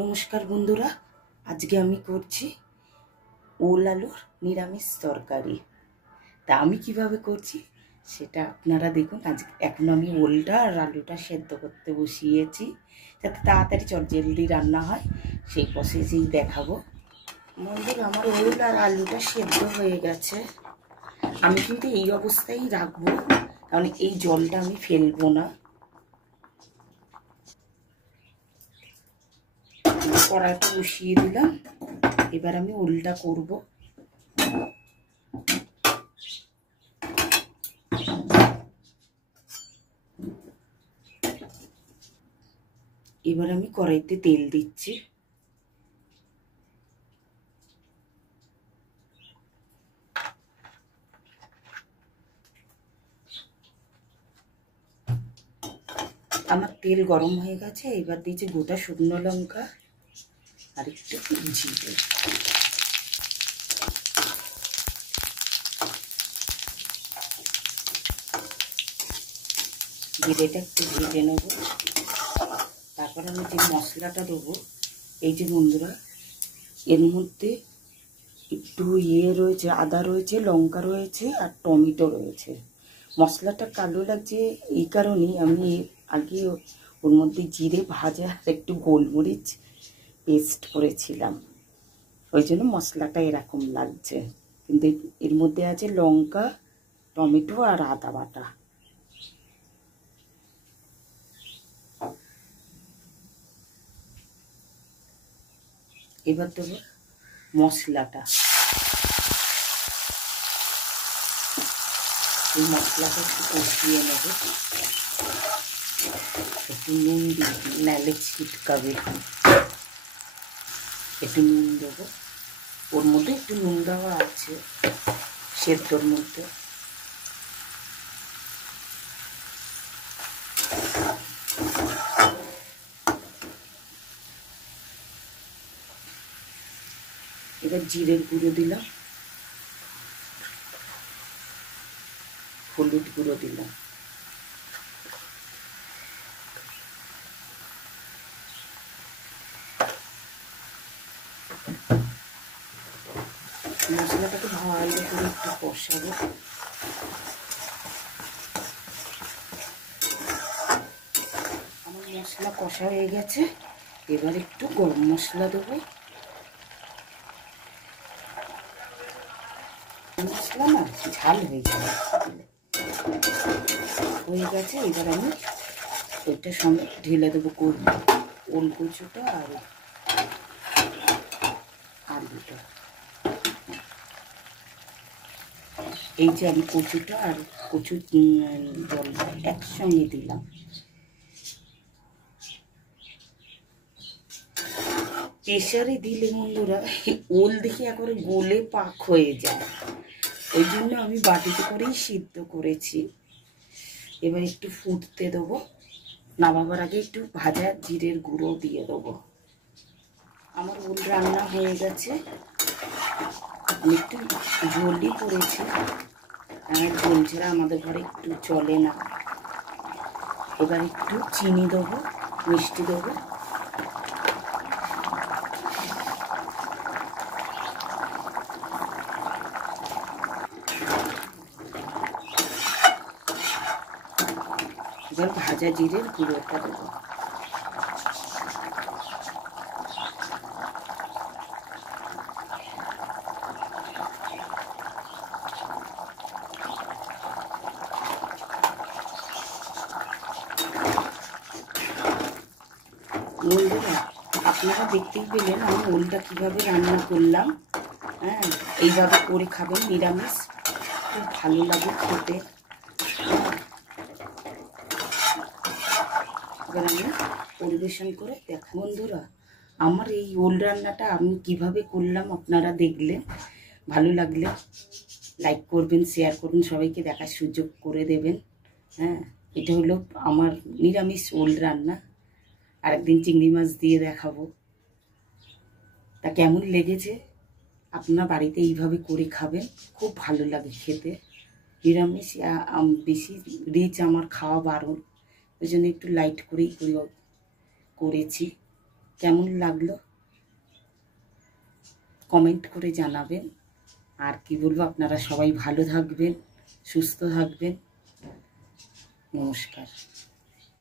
নমস্কার বন্ধুরা, আজকে আমি করছি ওল আলুর নিরামিষ তরকারি। তা আমি কিভাবে করছি সেটা আপনারা দেখুন। এখন আমি ওলটা আর আলুটা সেদ্ধ করতে বসিয়েছি, যাতে তাড়াতাড়ি চটজলদি রান্না হয়, সেই প্রসেসেই দেখাবো। বন্ধুরা, আমার ওল আর আলুটা সেদ্ধ হয়ে গেছে। আমি কিন্তু এই অবস্থায় রাখবো, কারণ এই জলটা আমি ফেলবো না। কড়াইটা বসিয়ে দিলাম, এবার আমি ওলটা করব। এবার আমি কড়াইতে তেল দিচ্ছি। আমার তেল গরম হয়ে গেছে, এবার দিয়েছি গোটা শুকনো লঙ্কা আর একটু জিরে। জিরেটা একটু ভেজে নেব। তারপর আমি যে মশলাটা দেবো, এই যে বন্ধুরা, এর মধ্যে একটু রয়েছে, আদা রয়েছে, লঙ্কা রয়েছে আর টমেটো রয়েছে। মশলাটা কালো লাগছে এই কারণেই আমি আগে ওর মধ্যে জিরে ভাজা আর একটু গোলমরিচ পেস্ট করেছিলাম, ওই জন্য মশলাটা এরকম লাগছে। কিন্তু এর মধ্যে আছে লঙ্কা, টমেটো আর আদা বাটা। এবার দেবো মশলাটা। এই মশলাটা একটু কষিয়ে নেব। একটু নুন দিয়ে নাহলে ছিটকাবে। একটু নুন দেবো, ওর মধ্যে একটু নুন দেওয়া আছে সেদ্ধর মধ্যে। এবার জিরের গুঁড়ো দিলাম, হলুদ গুঁড়ো দিলাম, মশলাটাকে ভালো করে একটু কষাবো। আমার মশলা কষা হয়ে গেছে, এবার একটু গরম মশলা দেবো। মশলা না ঝাল হয়ে যাবে, হয়ে গেছে। এবার আমি ওইটা সঙ্গে ঢেলে দেবো ওল কচুটা আর আলুটা। এই যে আমি কচুটা আর কচু জলটা একসঙ্গে দিলাম। প্রেসারে দিলে বন্ধুরা ওল দেখে একবারে গলে পাক হয়ে যায়, ওই জন্য আমি বাটিতে করেই সিদ্ধ করেছি। এবার একটু ফুটতে দেবো, নামাবার আগে একটু ভাজা জিরের গুঁড়ো দিয়ে দেবো। আমার ওল রান্না হয়ে গেছে, আমি একটু ঝোলই করেছি, ঝোল ছাড়া আমাদের ঘরে একটু চলে না। এবার একটু চিনি দেবো, মিষ্টি দেবো। এবার ভাজা জিরের গুঁড়োটা দেবো। বন্ধুরা, আপনারা দেখতেই পেলেন আমি ওলটা কীভাবে রান্না করলাম। হ্যাঁ, এইভাবে করে খাবেন নিরামিষ, খুব ভালো লাগে খেতে। এবার আমি পরিবেশন করে দেখ। বন্ধুরা, আমার এই ওল রান্নাটা আমি কিভাবে করলাম আপনারা দেখলেন। ভালো লাগলে লাইক করবেন, শেয়ার করবেন, সবাইকে দেখার সুযোগ করে দেবেন। হ্যাঁ, এটা হলো আমার নিরামিষ ওল রান্না। আরেকদিন চিংড়ি মাছ দিয়ে দেখাবো। তা কেমন লেগেছে আপনারা বাড়িতে এইভাবে করে খাবেন, খুব ভালো লাগে খেতে। নিরামিষ বেশি রিচ আমার খাওয়া বারণ, ওই জন্য একটু লাইট করেই করেছি। কেমন লাগলো কমেন্ট করে জানাবেন। আর কি বলবো, আপনারা সবাই ভালো থাকবেন, সুস্থ থাকবেন। নমস্কার।